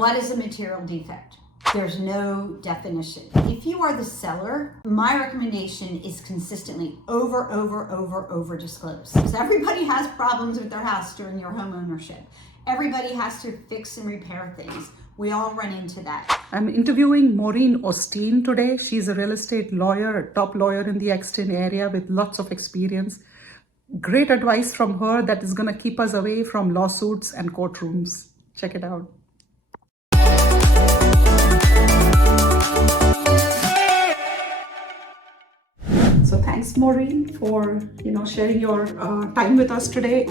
What is a material defect? There's no definition. If you are the seller, my recommendation is consistently over disclose. Because everybody has problems with their house during your home ownership. Everybody has to fix and repair things. We all run into that. I'm interviewing Maureen Ostien today. She's a real estate lawyer, a top lawyer in the Exton area with lots of experience. Great advice from her that is going to keep us away from lawsuits and courtrooms. Check it out. So thanks, Maureen, for sharing your time with us today.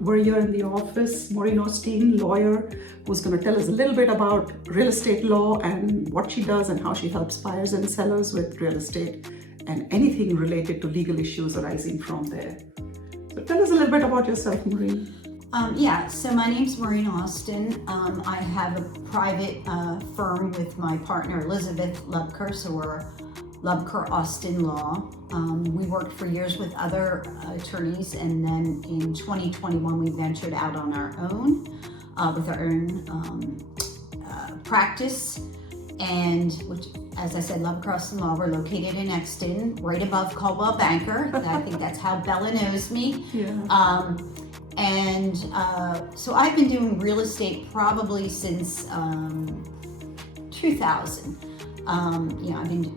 We're here in the office. Maureen Ostien, lawyer, who's going to tell us a little bit about real estate law and what she does and how she helps buyers and sellers with real estate and anything related to legal issues arising from there. So tell us a little bit about yourself, Maureen. So my name's Maureen Ostien. I have a private firm with my partner Elizabeth Lubker, so we're Lubker Ostien Law. We worked for years with other attorneys, and then in 2021 we ventured out on our own with our own practice, and which, as I said, Lubker Ostien Law. We're located in Exton, right above Coldwell Banker. I think that's how Bella knows me. Yeah. So I've been doing real estate probably since 2000. I've been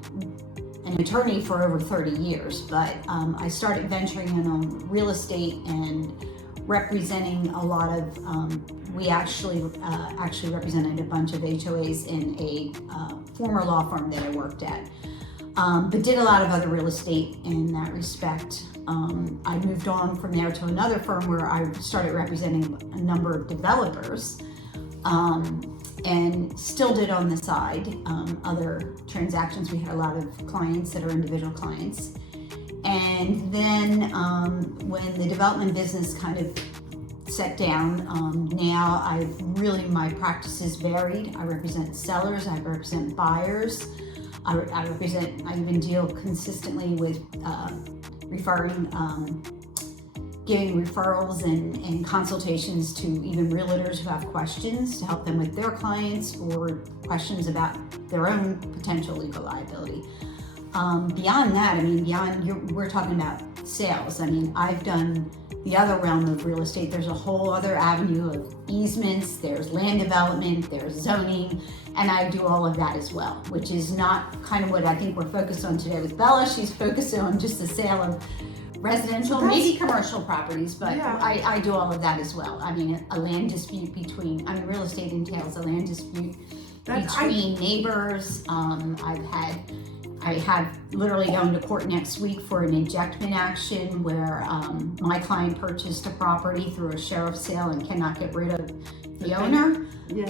an attorney for over 30 years, but I started venturing in on real estate and representing a lot of, we actually represented a bunch of HOAs in a former law firm that I worked at, but did a lot of other real estate in that respect. I moved on from there to another firm where I started representing a number of developers, and still did on the side other transactions. We had a lot of clients that are individual clients. And then when the development business kind of set down, now my practice is varied. I represent sellers, I represent buyers, I even deal consistently with giving referrals and consultations to even realtors who have questions to help them with their clients or questions about their own potential legal liability. Beyond that, we're talking about sales. I've done the other realm of real estate. There's a whole other avenue of easements, there's land development, there's zoning, and I do all of that as well, which is not kind of what I think we're focused on today with Bella. She's focused on just the sale of residential, maybe commercial properties, but yeah. I do all of that as well. A land dispute between, real estate entails a land dispute between neighbors. I have literally going to court next week for an ejectment action where my client purchased a property through a sheriff's sale and cannot get rid of the owner. Yeah.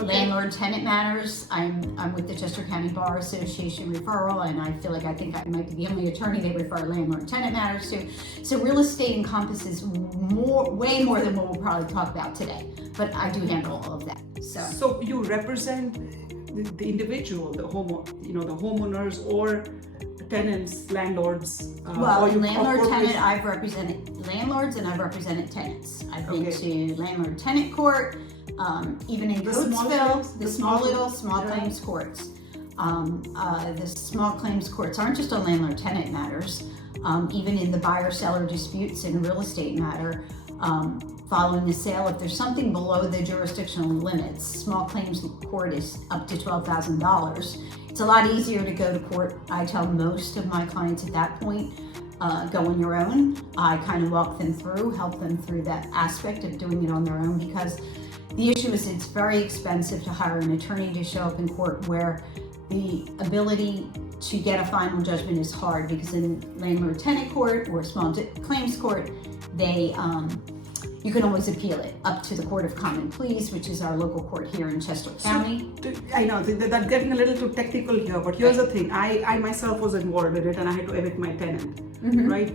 Landlord tenant matters. I'm with the Chester County Bar Association referral, and I think I might be the only attorney they refer landlord tenant matters to. So real estate encompasses way more than what we'll probably talk about today, but I do handle all of that. So you represent the individual, the homeowners or tenants, landlords. Landlord, tenant, I've represented landlords and I've represented tenants. I've been to landlord tenant court, even in Coatesville, the small claims courts. The small claims courts aren't just on landlord tenant matters, even in the buyer seller disputes in a real estate matter. Following the sale, if there's something below the jurisdictional limits, small claims court is up to $12,000. It's a lot easier to go to court. I tell most of my clients at that point, go on your own. I kind of walk them through, help them through that aspect of doing it on their own, because the issue is it's very expensive to hire an attorney to show up in court where the ability to get a final judgment is hard, because in landlord tenant court or small claims court, you can always appeal it up to the Court of Common Pleas, which is our local court here in Chester County. I know that's getting a little too technical here, but here's the thing. I myself was involved in it, and I had to evict my tenant, right?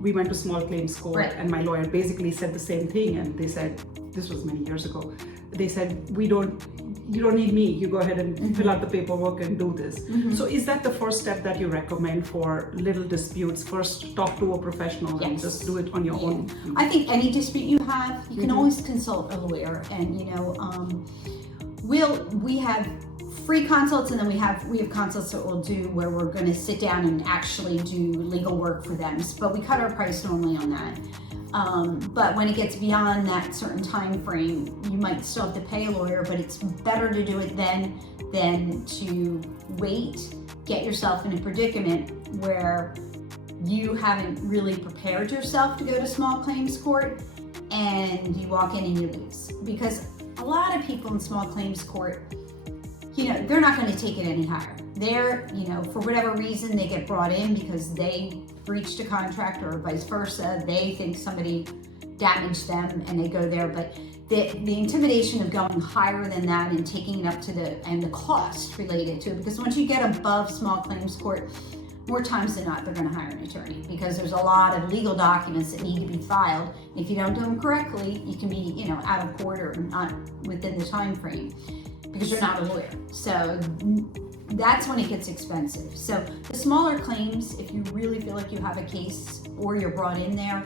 We went to small claims court, and my lawyer basically said the same thing, and they said, this was many years ago, they said, you don't need me, you go ahead and fill out the paperwork and do this. So is that the first step that you recommend for little disputes? First, talk to a professional and just do it on your own? I think any dispute you have, you can always consult a lawyer, and we have free consults, and then we have consults that we'll do where we're going to sit down and actually do legal work for them. But we cut our price normally on that. But when it gets beyond that certain time frame, you might still have to pay a lawyer, but it's better to do it then than to wait, get yourself in a predicament where you haven't really prepared yourself to go to small claims court and you walk in and you lose. Because a lot of people in small claims court, they're not going to take it any higher. They're, for whatever reason, they get brought in because they breached a contract or vice versa. They think somebody damaged them and they go there. But the intimidation of going higher than that and taking it up to the cost related to it, because once you get above small claims court, more times than not, they're going to hire an attorney because there's a lot of legal documents that need to be filed. If you don't do them correctly, you can be, out of court or not within the time frame because you're not a lawyer. So that's when it gets expensive. So the smaller claims, if you really feel like you have a case or you're brought in there,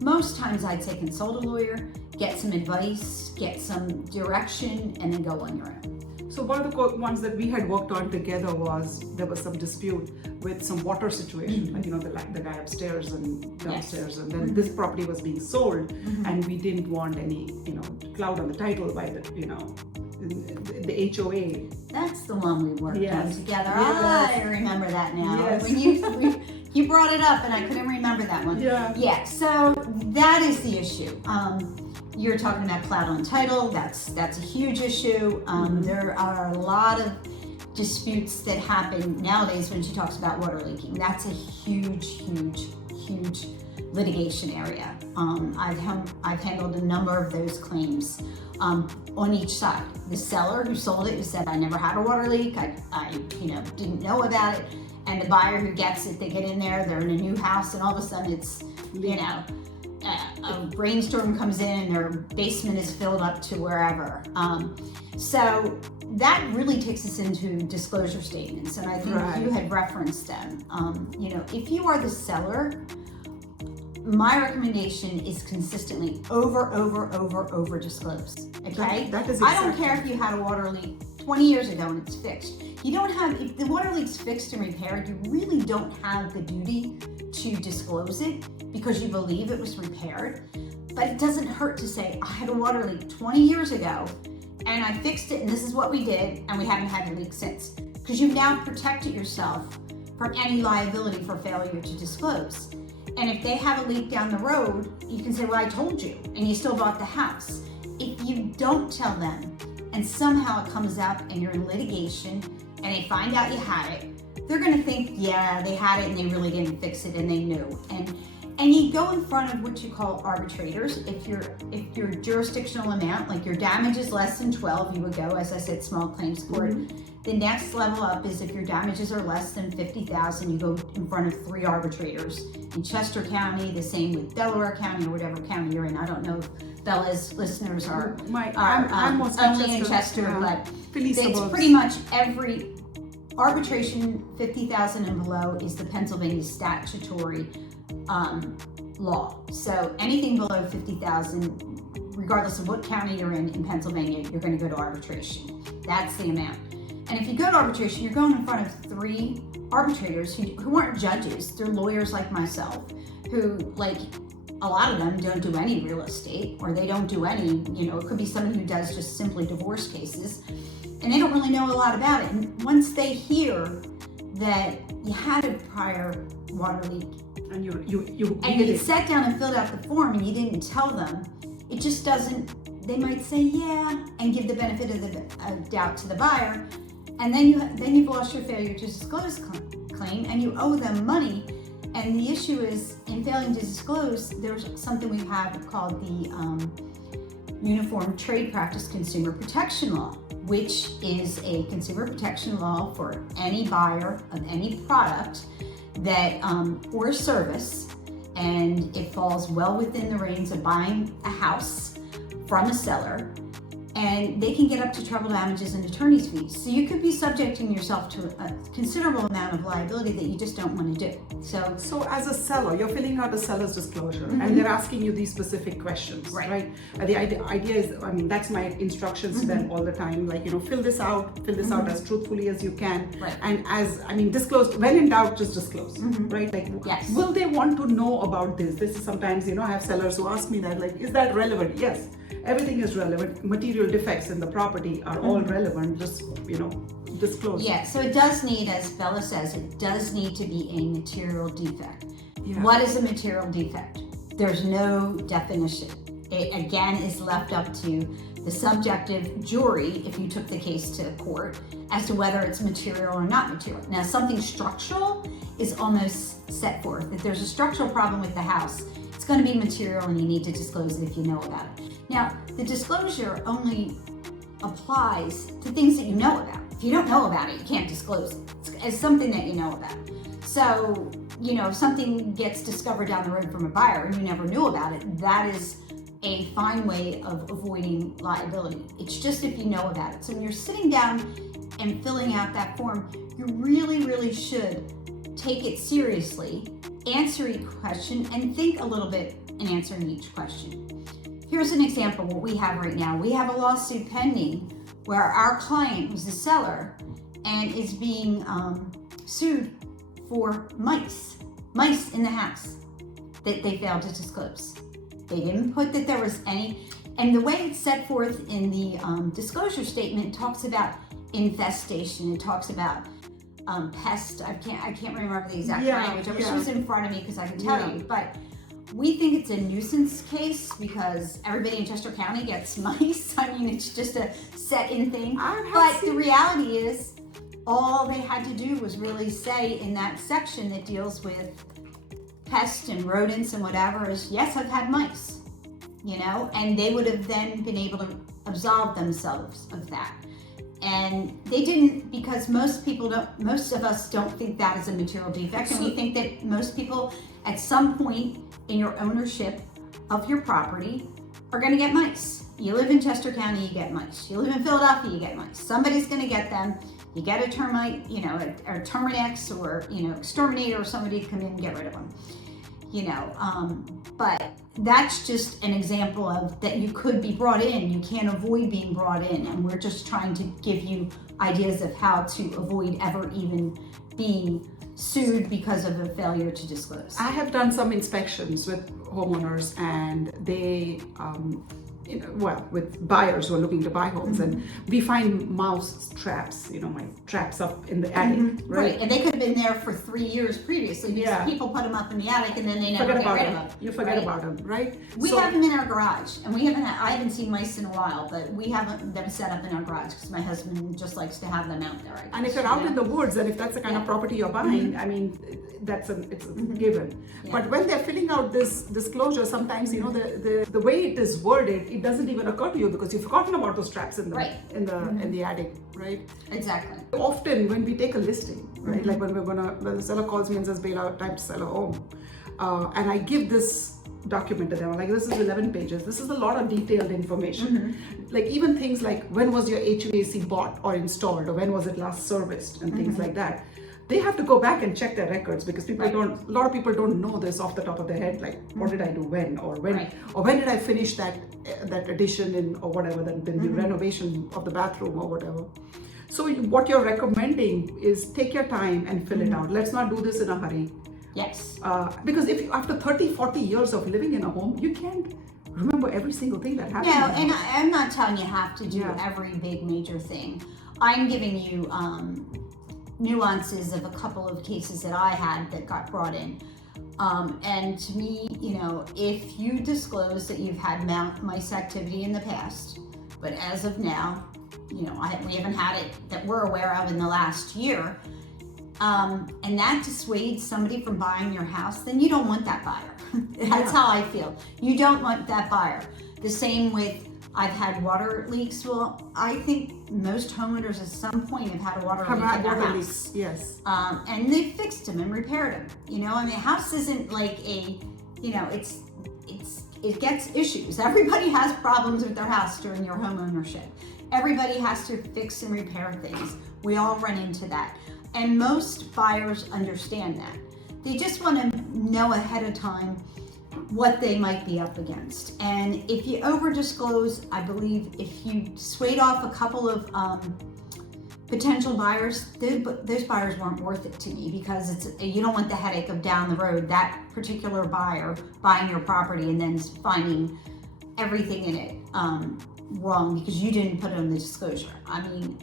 most times I'd say consult a lawyer, get some advice, get some direction, and then go on your own. So one of the ones that we had worked on together was there was some dispute with some water situation, like the guy upstairs and downstairs, and then this property was being sold, and we didn't want any cloud on the title by the HOA. That's the one we worked on together. Yes. I remember that now. Yes. When you brought it up and I couldn't remember that one. Yeah. So that is the issue. You're talking about cloud on title. That's a huge issue. There are a lot of disputes that happen nowadays when she talks about water leaking. That's a huge litigation area. I've handled a number of those claims on each side. The seller who sold it, who said, I never had a water leak, I didn't know about it. And the buyer who gets it, they get in there, they're in a new house, and all of a sudden it's, a rainstorm comes in and their basement is filled up to wherever. So that really takes us into disclosure statements, and I think you had referenced them. If you are the seller, my recommendation is consistently over disclose. Okay? That is I don't care if you had a water leak 20 years ago and it's fixed. If the water leak's fixed and repaired, you really don't have the duty to disclose it because you believe it was repaired. But it doesn't hurt to say, I had a water leak 20 years ago and I fixed it and this is what we did and we haven't had a leak since. Because you've now protected yourself from any liability for failure to disclose. And if they have a leak down the road, you can say, well, I told you, and you still bought the house. If you don't tell them and somehow it comes up and you're in litigation and they find out you had it, they're gonna think, yeah, they had it and they really didn't fix it and they knew. And you go in front of what you call arbitrators. If your jurisdictional amount, like your damage is less than 12, you would go, as I said, small claims court. The next level up is if your damages are less than $50,000, you go in front of 3 arbitrators. In Chester County, the same with Delaware County or whatever county you're in. I don't know if Bella's listeners are only in Chester, but it's pretty much every arbitration 50,000 and below is the Pennsylvania statutory law. So anything below 50,000, regardless of what county you're in Pennsylvania, you're going to go to arbitration. That's the amount. And if you go to arbitration, you're going in front of 3 arbitrators who aren't judges. They're lawyers like myself, who, like, a lot of them don't do any real estate, or they don't do any, it could be someone who does just simply divorce cases, and they don't really know a lot about it. And once they hear that you had a prior water leak, and you sat down and filled out the form and you didn't tell them, it just doesn't, they might say, yeah, and give the benefit of the doubt to the buyer. And then you've lost your failure to disclose claim and you owe them money. And the issue is, in failing to disclose, there's something we have called the Uniform Trade Practice Consumer Protection Law, which is a consumer protection law for any buyer of any product that or service, and it falls well within the range of buying a house from a seller. and they can get up to treble damages and attorney's fees. So you could be subjecting yourself to a considerable amount of liability that you just don't want to do. So as a seller, you're filling out a seller's disclosure, and they're asking you these specific questions, right? And the idea is, I mean, that's my instructions to them all the time, like, fill this out as truthfully as you can. Right. And disclose, when in doubt, just disclose, right? Like, yes. Will they want to know about this? This is sometimes, I have sellers who ask me that, like, is that relevant? Yes. Everything is relevant. Material defects in the property are all relevant. Just, disclose. Yeah, so it does need, as Bella says, it does need to be a material defect. Yeah. What is a material defect? There's no definition. It, again, is left up to the subjective jury, if you took the case to court, as to whether it's material or not material. Now, something structural is almost set forth. If there's a structural problem with the house, it's going to be material and you need to disclose it if you know about it. Now, the disclosure only applies to things that you know about. If you don't know about it, you can't disclose it. It's something that you know about. So, if something gets discovered down the road from a buyer and you never knew about it, that is a fine way of avoiding liability. It's just if you know about it. So when you're sitting down and filling out that form, you really, really should take it seriously, answer each question, and think a little bit in answering each question. Here's an example of what we have right now. We have a lawsuit pending where our client was the seller and is being sued for mice in the house that they failed to disclose. They didn't put that there was any, and the way it's set forth in the disclosure statement talks about infestation. It talks about pest. I can't remember the exact language. I wish it was in front of me because I could tell you, but we think it's a nuisance case because everybody in Chester County gets mice. I mean, it's just a set-in thing. But the reality is, all they had to do was really say in that section that deals with pests and rodents and whatever is, yes, I've had mice, and they would have then been able to absolve themselves of that. And they didn't, because most of us don't think that is a material defect, and we think that most people at some point in your ownership of your property are going to get mice. You live in Chester County, you get mice. You live in Philadelphia, you get mice. Somebody's going to get them. You get a termite, or Terminex, or exterminator, or somebody to come in and get rid of them. But that's just an example of that you could be brought in. You can't avoid being brought in, and we're just trying to give you ideas of how to avoid ever even being sued because of a failure to disclose. I have done some inspections with homeowners, and they with buyers who are looking to buy homes, and we find mouse traps, my traps up in the attic, right? And they could have been there for 3 years previously because people put them up in the attic and then they never get rid of them. You forget about them, right? We have them in our garage, and I haven't seen mice in a while, but we have them set up in our garage because my husband just likes to have them out there. And if you're out in the woods, and if that's the kind of property you're buying, I mean, it's a given. But when they're filling out this disclosure, sometimes the way it is worded, it doesn't even occur to you because you've forgotten about those traps in the attic, right? Exactly. Often when we take a listing, right, like when the seller calls me and says, Bela, time to sell a home, and I give this document to them, like, this is 11 pages, this is a lot of detailed information, like even things like when was your HVAC bought or installed, or when was it last serviced, and things like that. They have to go back and check their records because a lot of people don't know this off the top of their head, like what did I do when, or when did I finish that addition in, or whatever, the renovation of the bathroom or whatever. So what you're recommending is take your time and fill it out. Let's not do this in a hurry. Yes. Because if after 30-40 years of living in a home, you can't remember every single thing that happened. No, and I'm not telling you have to do every big major thing. I'm giving you nuances of a couple of cases that I had that got brought in. And to me, if you disclose that you've had mice activity in the past, but as of now, we haven't had it that we're aware of in the last year, and that dissuades somebody from buying your house, then you don't want that buyer. That's how I feel. You don't want that buyer. The same with, I've had water leaks. Well, I think most homeowners at some point have had a water leak in their house. Yes. And they fixed them and repaired them. A house isn't like it's it gets issues. Everybody has problems with their house during your home ownership. Everybody has to fix and repair things. We all run into that. And most buyers understand that. They just want to know ahead of time what they might be up against. And if you over disclose, I believe if you swayed off a couple of potential buyers, those buyers weren't worth it to me, because you don't want the headache of down the road, that particular buyer buying your property and then finding everything in it wrong because you didn't put it on the disclosure. I mean,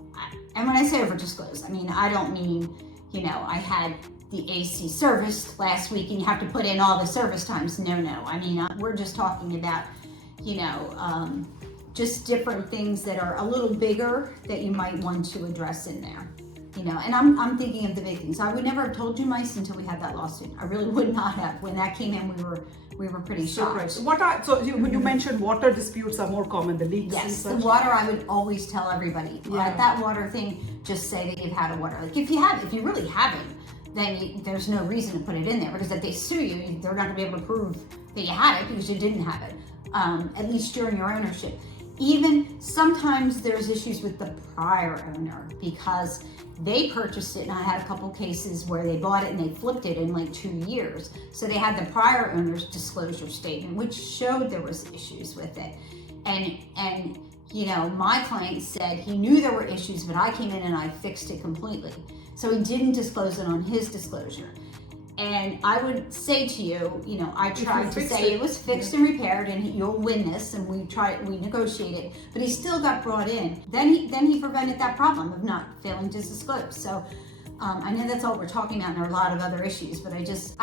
and when I say over disclose, I mean, I don't mean, you know, I had the AC serviced last week and you have to put in all the service times. No. I mean, we're just talking about, you know, just different things that are a little bigger that you might want to address in there. You know, and I'm thinking of the big things. I would never have told you, Mice, until we had that lawsuit. I really would not have. When that came in, we were pretty shocked. So you mentioned water disputes are more common, the leaks. Yes, the water, I would always tell everybody. Yeah. That water thing, just say that you've had a water leak. If you really haven't, then there's no reason to put it in there, because if they sue you, they're not going to be able to prove that you had it because you didn't have it, at least during your ownership. Even sometimes there's issues with the prior owner because they purchased it, and I had a couple cases where they bought it and they flipped it in like 2 years. So they had the prior owner's disclosure statement, which showed there was issues with it. And you know, my client said he knew there were issues, but I came in and I fixed it completely. So he didn't disclose it on his disclosure. And I would say to you, you know, I tried to say it was fixed and repaired and you'll win this, and we negotiated, but he still got brought in. Then he prevented that problem of not failing to disclose. So I know that's all we're talking about, and there are a lot of other issues, but I do see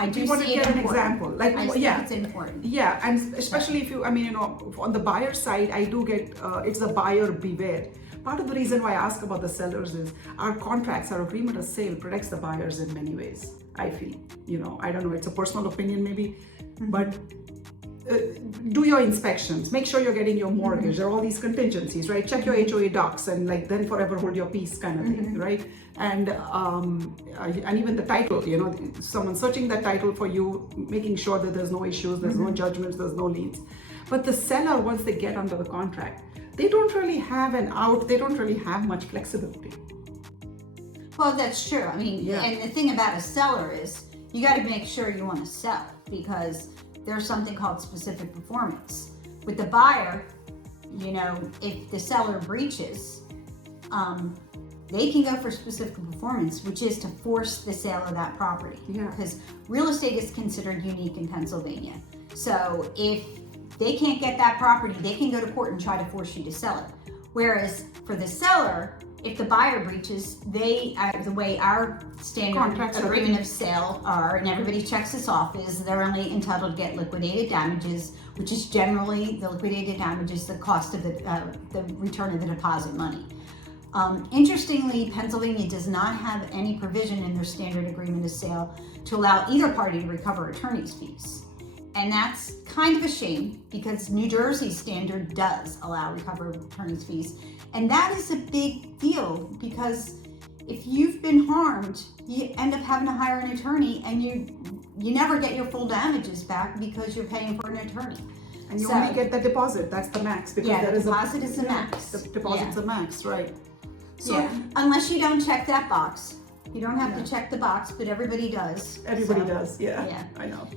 it an important. example. Like, I think yeah, it's important. Yeah, and especially if you, I mean, you know, on the buyer side, I do get, it's the buyer beware. Part of the reason why I ask about the sellers is our contracts, our agreement of sale protects the buyers in many ways, I feel. You know, I don't know, it's a personal opinion maybe, but do your inspections, make sure you're getting your mortgage. There are all these contingencies, right? Check your HOA docs and like then forever hold your peace kind of thing, right? And even the title, you know, someone searching that title for you, making sure that there's no issues, there's no judgments, there's no liens. But the seller, once they get under the contract, they don't really have an out, they don't really have much flexibility. Well, that's true. I mean, and the thing about a seller is you got to make sure you want to sell, because there's something called specific performance. With the buyer, you know, if the seller breaches, they can go for specific performance, which is to force the sale of that property. Yeah. Because real estate is considered unique in Pennsylvania. So if they can't get that property, they can go to court and try to force you to sell it. Whereas for the seller, if the buyer breaches, the way our standard Contracts agreement of sale are, and everybody checks this off, is they're only entitled to get liquidated damages, which is generally the liquidated damages, the cost of the return of the deposit money. Interestingly, Pennsylvania does not have any provision in their standard agreement of sale to allow either party to recover attorney's fees. And that's kind of a shame, because New Jersey's standard does allow recovery of attorney's fees. And that is a big deal, because if you've been harmed, you end up having to hire an attorney, and you never get your full damages back because you're paying for an attorney. And you only get the deposit, that's the max. Because yeah, there the is deposit is the max. The deposit's a max, right? So unless you don't check that box. You don't have to check the box, but everybody does. Everybody does, yeah. I know.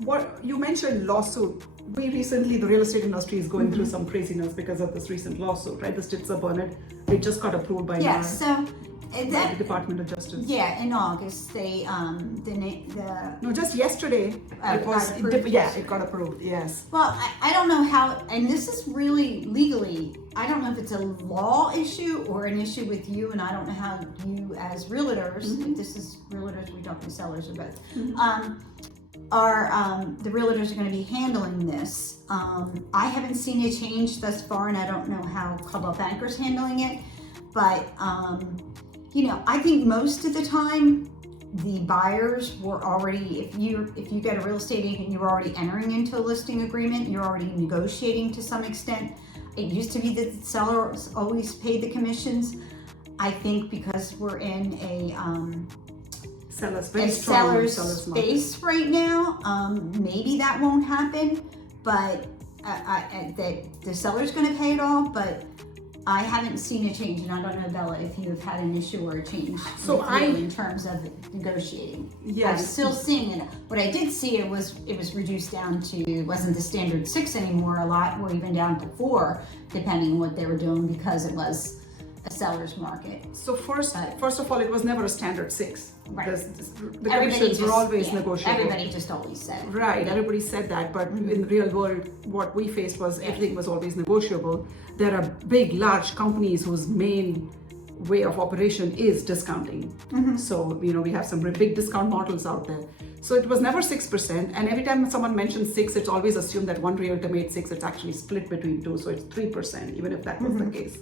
What you mentioned lawsuit. We recently, the real estate industry is going through some craziness because of this recent lawsuit, right? The Stitzer Burnett, it just got approved by the Department of Justice. Yeah, in August, no, just yesterday it got approved. Yes. Well, I don't know how, and this is really legally, I don't know if it's a law issue or an issue with you, and I don't know how you as realtors, if this is realtors, we're talking sellers or both, the realtors are going to be handling this. I haven't seen a change thus far, and I don't know how Coldwell Banker's handling it, but you know, I think most of the time the buyers were already, if you get a real estate agent, you're already entering into a listing agreement, you're already negotiating to some extent. It used to be that the seller always paid the commissions. I think because we're in a seller's space right now, maybe that won't happen, but that the seller's going to pay it all, but I haven't seen a change, and I don't know, Bella, if you have had an issue or a change in terms of negotiating. Yes. I'm still seeing it. What I did see it was reduced down to, it wasn't the standard 6 anymore a lot, or even down to 4, depending on what they were doing, because it was a seller's market. So first of all, it was never a standard 6. Right. The commissions were always negotiable. Everybody just always said it. Right, everybody said that, but in the real world, what we faced was everything was always negotiable. There are big, large companies whose main way of operation is discounting. So, we have some big discount models out there. So it was never 6%, and every time someone mentions 6, it's always assumed that one realtor made 6, it's actually split between 2, so it's 3%, even if that was the case.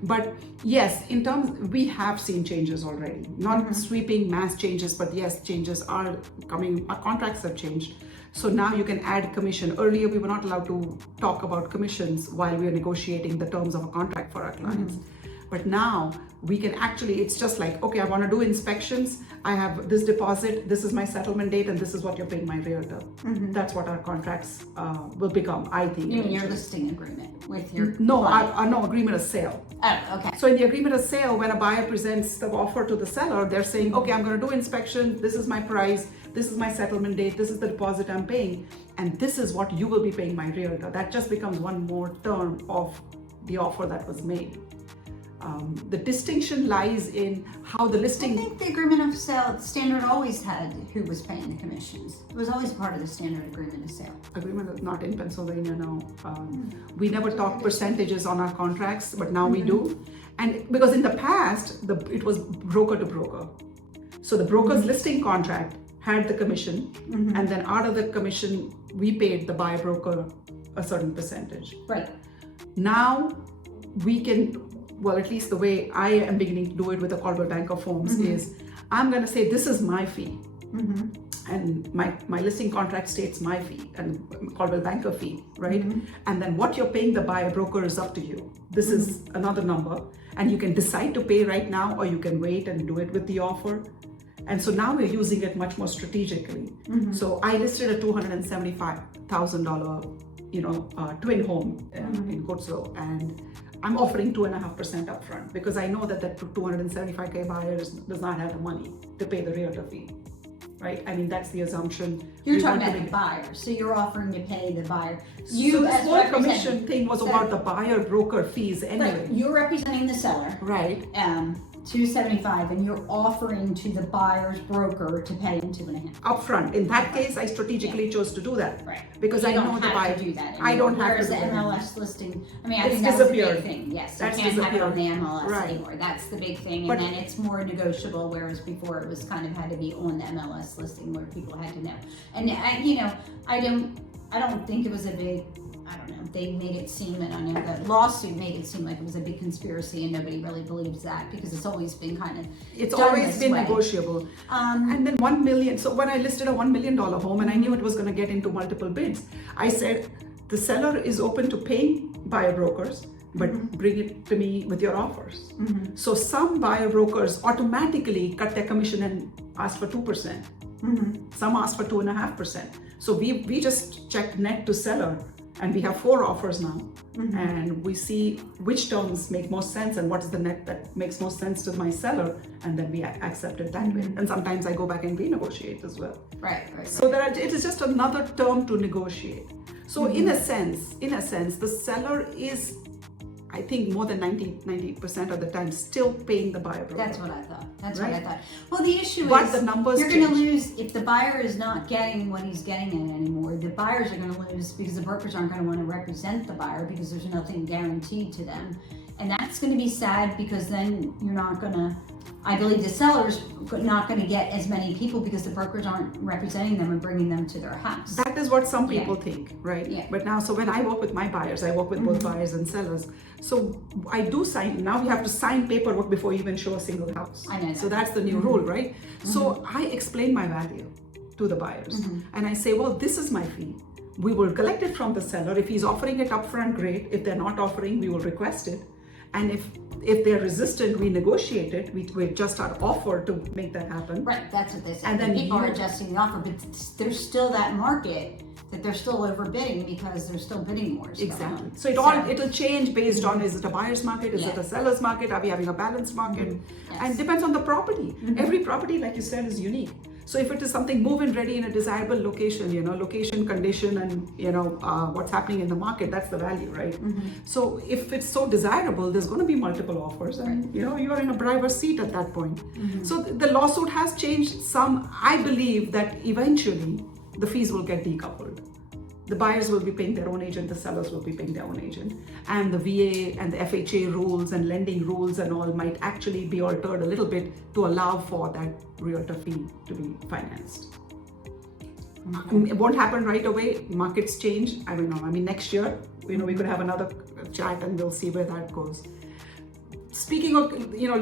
But yes, in terms, we have seen changes already. Not sweeping mass changes, but yes, changes are coming. Our contracts have changed. So now you can add commission. Earlier, we were not allowed to talk about commissions while we are negotiating the terms of a contract for our clients. But now we can actually, it's just like, okay, I want to do inspections. I have this deposit, this is my settlement date, and this is what you're paying my realtor. That's what our contracts will become, I think. You mean your listing agreement with your No, no agreement of sale. Oh, okay. So in the agreement of sale, when a buyer presents the offer to the seller, they're saying, okay, I'm going to do inspection. This is my price. This is my settlement date. This is the deposit I'm paying. And this is what you will be paying my realtor. That just becomes one more term of the offer that was made. The distinction lies in how the listing... I think the agreement of sale standard always had who was paying the commissions. It was always part of the standard agreement of sale. Agreement is not in Pennsylvania now. We never talk percentages on our contracts, but now we do. And because in the past, it was broker to broker. So the broker's listing contract had the commission, and then out of the commission, we paid the buyer broker a certain percentage. Right. Now we can... Well, at least the way I am beginning to do it with the Coldwell Banker forms is, I'm going to say this is my fee, and my listing contract states my fee and Coldwell Banker fee, right? And then what you're paying the buyer broker is up to you. This is another number, and you can decide to pay right now, or you can wait and do it with the offer. And so now we're using it much more strategically. So I listed a $275,000, twin home in Goodslow, and I'm offering 2.5% upfront because I know that 275K buyer does not have the money to pay the realtor fee, right? I mean, that's the assumption. You're talking about the buyer, so you're offering to pay the buyer. So this whole commission thing was about the buyer broker fees anyway. But you're representing the seller, right? 275, and you're offering to the buyer's broker to pay him 2.5 upfront. In that case, I strategically chose to do that, right? Because I know the buyer. To do that. I don't have to. Whereas the MLS listing, I mean, I it's think that's the big thing. Yes, that's you can't have it on the MLS right. anymore. That's the big thing, and then it's more negotiable. Whereas before, it was kind of had to be on the MLS listing where people had to know. And I don't think it was a big. I don't know. They made it seem, and I know the lawsuit made it seem like it was a big conspiracy, and nobody really believes that because it's always been kind of. It's always been negotiable. And then $1 million. So when I listed a $1 million home, and I knew it was going to get into multiple bids, I said the seller is open to paying buyer brokers, but bring it to me with your offers. So some buyer brokers automatically cut their commission and ask for 2%. Some ask for 2.5%. So we just checked net to seller. And we have 4 offers now, and we see which terms make most sense and what is the net that makes most sense to my seller, and then we accept it that way. And sometimes I go back and renegotiate as well. Right. So that it is just another term to negotiate. So in a sense, the seller is, I think, more than 90% of the time still paying the buyer broker. That's what I thought. Well, the issue but is the numbers you're going to lose if the buyer is not getting what he's getting in anymore. The buyers are going to lose because the brokers aren't going to want to represent the buyer because there's nothing guaranteed to them, and that's going to be sad because then you're not going to. I believe the seller's not going to get as many people because the brokers aren't representing them and bringing them to their house. That is what some people think, right? Yeah. But now, so when I work with my buyers, I work with both buyers and sellers. So I do sign, now we have to sign paperwork before you even show a single house. I know that. So that's the new rule, right? So I explain my value to the buyers and I say, well, this is my fee. We will collect it from the seller. If he's offering it upfront, great. If they're not offering, we will request it. And if they're resistant, we negotiate it. We adjust our offer to make that happen. Right, that's what they say. And then people are adjusting the offer, but there's still that market that they're still overbidding because they're still bidding wars. Exactly. So it'll change based on, is it a buyer's market, is it a seller's market, are we having a balanced market? Yes. And it depends on the property. Every property, like you said, is unique. So if it is something move-in ready in a desirable location, location, condition, and what's happening in the market, that's the value, right? So if it's so desirable, there's going to be multiple offers, and you're in a driver's seat at that point. So the lawsuit has changed some. I believe that eventually the fees will get decoupled. The buyers will be paying their own agent, the sellers will be paying their own agent. And the VA and the FHA rules and lending rules and all might actually be altered a little bit to allow for that realtor fee to be financed. It won't happen right away. Markets change. I don't know. I mean, next year, we could have another chat and we'll see where that goes. Speaking of,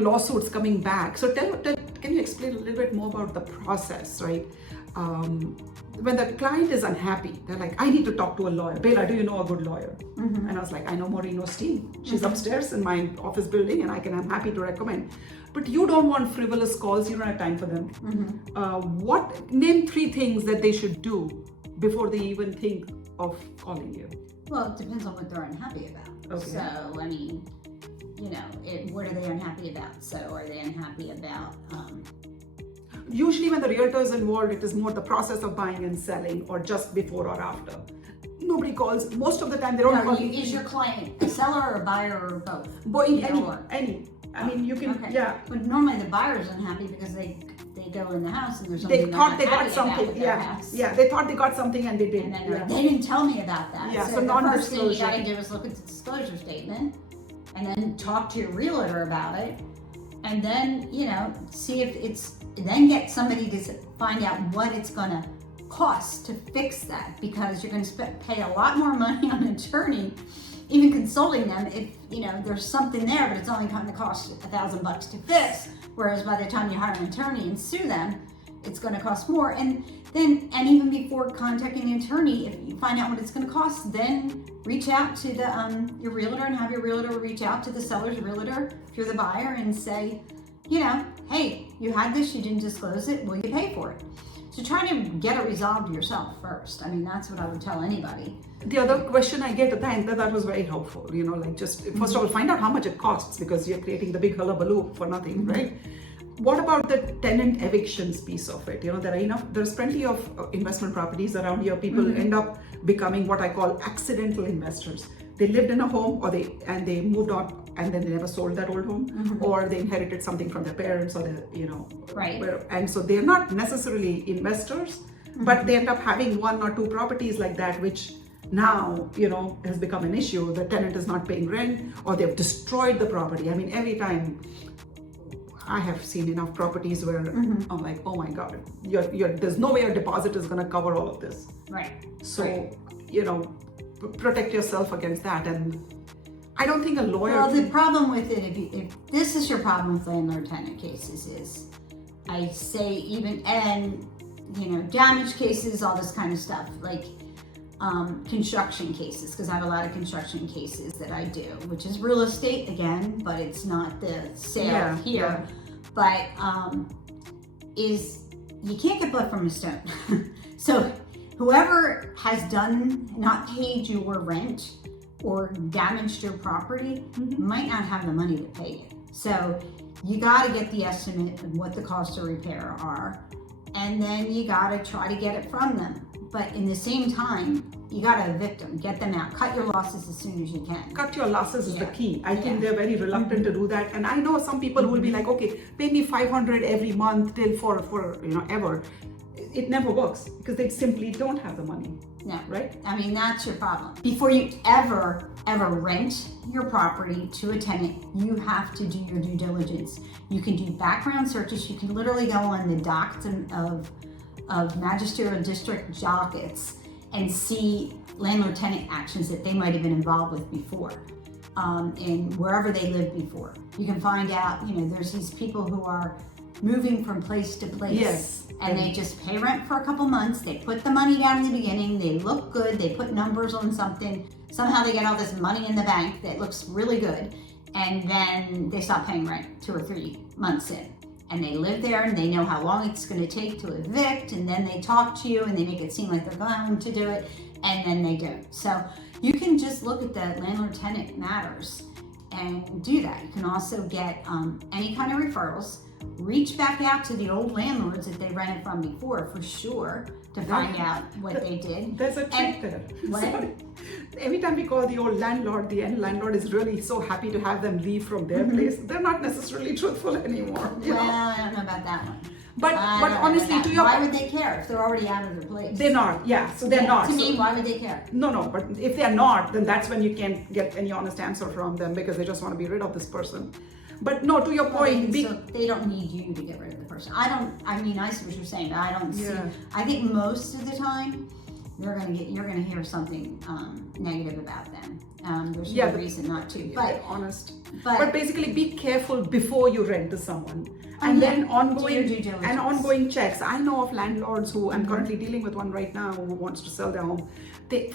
lawsuits coming back. So can you explain a little bit more about the process, right? When the client is unhappy, they're like, I need to talk to a lawyer. Bela, do you know a good lawyer? And I was like, I know Maureen Ostien. She's upstairs in my office building and I'm happy to recommend. But you don't want frivolous calls. You don't have time for them. Name 3 things that they should do before they even think of calling you? Well, it depends on what they're unhappy about. Okay. So, I mean, what are they unhappy about? So are they unhappy about... Usually when the realtor is involved, it is more the process of buying and selling, or just before or after. Nobody calls. Most of the time they don't call. Is your client a seller or a buyer or both? Any. I mean, you can, But normally the buyer is unhappy because they go in the house and there's something they thought they got something. They thought they got something and they didn't. And then they didn't tell me about that. Yeah, so the first thing you non-disclosure. got to do is look at the disclosure statement and then talk to your realtor about it. And then, see if then get somebody to find out what it's going to cost to fix that, because you're going to pay a lot more money on an attorney, even consulting them, if, there's something there, but it's only going to cost $1,000 to fix. Whereas by the time you hire an attorney and sue them, it's going to cost more. And even before contacting an attorney, if you find out what it's going to cost, then reach out to your realtor and have your realtor reach out to the seller's realtor if you're the buyer and say, hey, you had this, you didn't disclose it, will you pay for it? So try to get it resolved yourself first. I mean, that's what I would tell anybody. The other question I get at the end, that was very helpful, just first of all, find out how much it costs, because you're creating the big hullabaloo for nothing, right? What about the tenant evictions piece of it? There's plenty of investment properties around here. People end up becoming what I call accidental investors. They lived in a home they moved on, and then they never sold that old home, or they inherited something from their parents, or right. And so they're not necessarily investors, but they end up having 1 or 2 properties like that, which now, has become an issue. The tenant is not paying rent, or they've destroyed the property. I mean, every time I have seen enough properties where I'm like, oh my God, there's no way your deposit is going to cover all of this. Right. So, protect yourself against that. And I don't think a lawyer... Well, the problem with it, if this is your problem with landlord-tenant cases, is I say even, and, damage cases, all this kind of stuff, like construction cases, because I have a lot of construction cases that I do, which is real estate again, but it's not the sale here. But is you can't get blood from a stone. So whoever has not paid your rent or damaged your property might not have the money to pay it. So you got to get the estimate of what the cost of repair are, and then you got to try to get it from them. But in the same time, you got to evict them, get them out, cut your losses as soon as you can. Cut your losses is the key. I think they're very reluctant to do that. And I know some people who will be like, okay, pay me $500 every month till for ever. It never works, because they simply don't have the money. No. Right? I mean, that's your problem. Before you ever rent your property to a tenant, you have to do your due diligence. You can do background searches. You can literally go on the dockets of magisterial district dockets and see landlord-tenant actions that they might have been involved with before, and wherever they lived before. You can find out, there's these people who are moving from place to place, and they just pay rent for a couple months. They put the money down in the beginning. They look good. They put numbers on something. Somehow they get all this money in the bank that looks really good, and then they stop paying rent 2 or 3 months in. and they live there and they know how long it's going to take to evict, and then they talk to you and they make it seem like they're going to do it, and then they don't. So you can just look at the landlord-tenant matters and do that. You can also get any kind of referrals. Reach back out to the old landlords that they rented from before, for sure, to find out what they did. There's a trick there. What? Sorry. Every time we call the old landlord, the end landlord is really so happy to have them leave from their place. They're not necessarily truthful anymore. You know? I don't know about that one. But honestly, to your why would they care if they're already out of their place? they're not. Yeah, so they're not. To me, So- why would they care? No, but if they're not, then that's when you can't get any honest answer from them because they just want to be rid of this person. But no, to your point, So they don't need you to get rid of the person. I mean, I see what you're saying, but I don't see. Yeah. I think most of the time, you're gonna hear something negative about them. There's no reason not to. But honest. but- But basically, be careful before you rent to someone, Oh, and yeah. then Do your ongoing due diligence. and ongoing checks. I know of landlords who I'm currently dealing with one right now who wants to sell their home.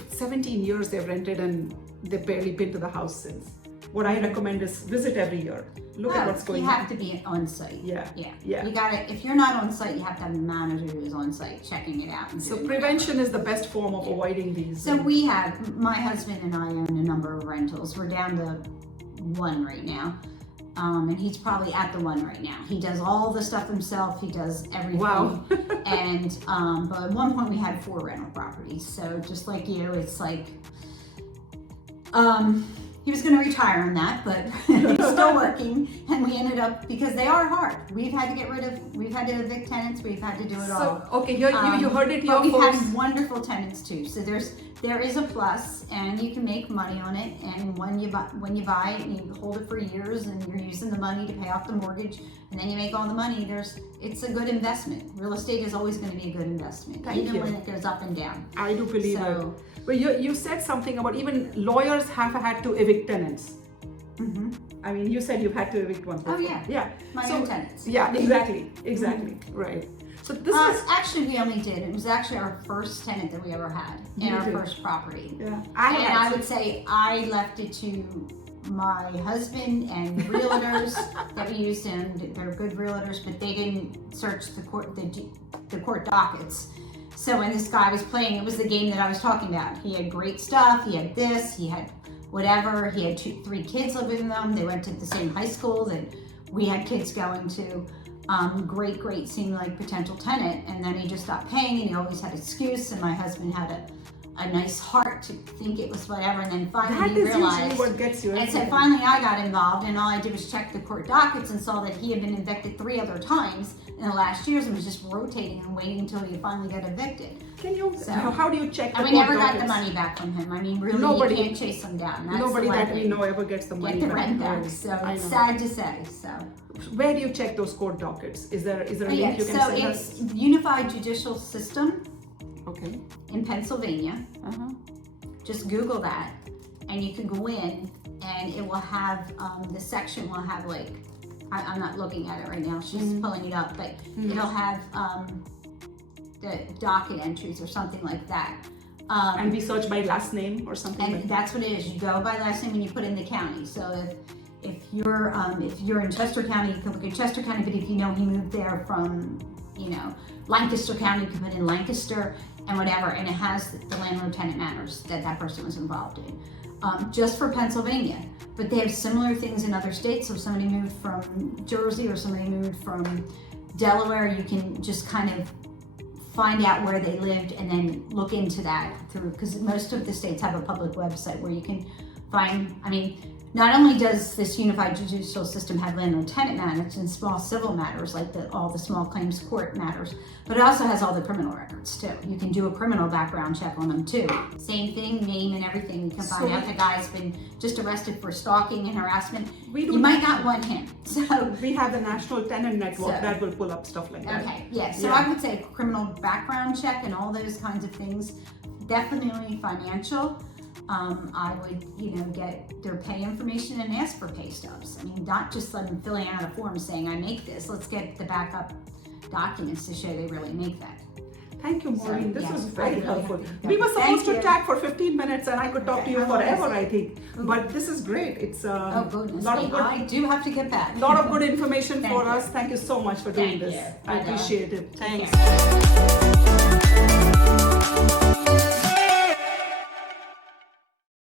17 years they've rented and they've barely been to the house since. What I recommend is visit every year. Look at what's going You on. have to be on site. Yeah. You gotta. If you're not on site, you have to have a manager who's on site checking it out. And So doing prevention is the best form of avoiding these. So we have, my husband and I own a number of rentals. We're down to one right now. And he's probably at the one right now. He does all the stuff himself. He does everything. Wow. And, but at one point we had 4 rental properties. So just like you, it's like, he was going to retire on that, but he's still working. And we ended up, because they are hard. We've had to evict tenants. We've had to do it all. Okay, you heard it here But we've first. had wonderful tenants too. So there is a plus, and you can make money on it. And when you buy it, and you hold it for years, and you're using the money to pay off the mortgage, and then you make all the money. It's a good investment. Real estate is always going to be a good investment, even when it goes up and down. I do believe So- it. But you said something about even lawyers have had to evict tenants. Mm-hmm. I mean, you said you've had to evict one before. Oh yeah, Yeah. my So- own tenants. Yeah, exactly. Right. So this is Actually, we only did. It was actually our first tenant that we ever had in You our did. first property. yeah. I would say I left it to my husband and the realtors that we used, and they're good realtors, but they didn't search the court dockets. So when this guy was playing, it was the game that I was talking about. He had great stuff. He had this. He had whatever. He had 3 kids living with him. They went to the same high school that we had kids going to. Great, seemed like potential tenant, and then he just stopped paying, and he always had excuse. And my husband had a nice heart to think it was whatever, and then finally that he is realized. usually what gets you. And so everything. finally I got involved, and all I did was check the court dockets and saw that he had been evicted 3 other times in the last years, and was just rotating and waiting until he finally got evicted. Can you? So- how do you check? And the we court never got the dockets? money back from him. I mean, really, Nobody- you can't chase him down. That's Nobody the one that we thing. know ever gets the money Get the back. rent back. Right. So I it's know. sad to say. So. Where do you check those court dockets? Is there a link Yeah, you can so send it's us? Unified Judicial System Okay. in Pennsylvania. Uh-huh. Just Google that, and you can go in, and it will have the section will have like I'm not looking at it right now. She's pulling it up, but it'll have the docket entries or something like that. And we search by last name or something. And like that's what it is. You go by last name and you put in the county. So if you're in Chester County, you can look at Chester County. But if you know he moved there from Lancaster County, you can put in Lancaster and whatever. And it has the landlord-tenant matters that person was involved in. Just for Pennsylvania. But they have similar things in other states. So if somebody moved from Jersey or somebody moved from Delaware, you can just kind of find out where they lived and then look into that through, because most of the states have a public website where you can find, not only does this unified judicial system have landlord-tenant matters and small civil matters like all the small claims court matters, but it also has all the criminal records too. You can do a criminal background check on them too. Same thing, name and everything. You can find out the guy's been just arrested for stalking and harassment. You might not want him. So we have the National Tenant Network that will pull up stuff like that. Okay, yeah. So I would say criminal background check and all those kinds of things. Definitely financial. I would, get their pay information and ask for pay stubs. Not just them filling out a form saying I make this. Let's get the backup documents to show they really make that. Thank you, Maureen. This yeah, was I'm very really helpful. happy. We were supposed Thank to you. chat for 15 minutes and I could talk to you How long is forever, it? I think. But this is great. It's Oh, goodness lot of me. good, I do have to get back. lot of good information Thank for you. us. Thank you so much for doing Thank this. you. I Bye now. appreciate it. Take Thanks. care.